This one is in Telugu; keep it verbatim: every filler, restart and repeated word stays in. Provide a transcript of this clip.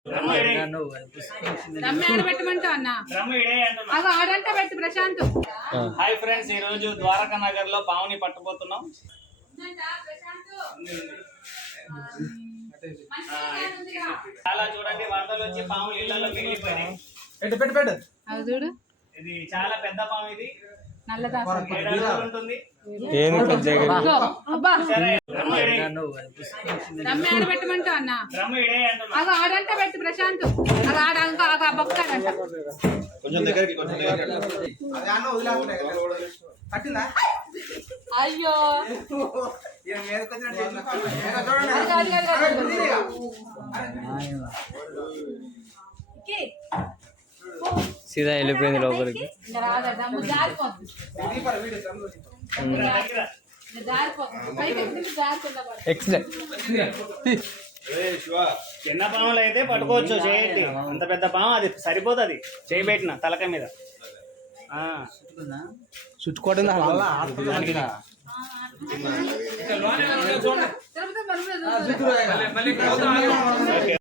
పెట్టమంటా అన్న అవి ఆడంట పెట్టు ప్రశాంత్. హాయ్ ఫ్రెండ్స్, ఈ రోజు ద్వారకా నగర్ లో పావుని పట్టబోతున్నాం. చాలా చూడండి, వరదలు వచ్చి పాములు ఇళ్లలో మిగిలిపోయినాయి. చూడు, ఇది చాలా పెద్ద పాము. ఇది ఉంటుంది. రమ్మ ఆడబెట్టమంటా అన్న అవి ఆడంట పెట్టు ప్రశాంత్. అవి ఆడ బొక్కాడంట. అయ్యో సీదా వెళ్ళిపోయింది లోపలికి. చిన్న పాములు అయితే పట్టుకోవచ్చు, చేయండి. అంత పెద్ద పాము అది సరిపోతుంది చేయి పెట్టిన తలక మీద. చుట్టుకోవడం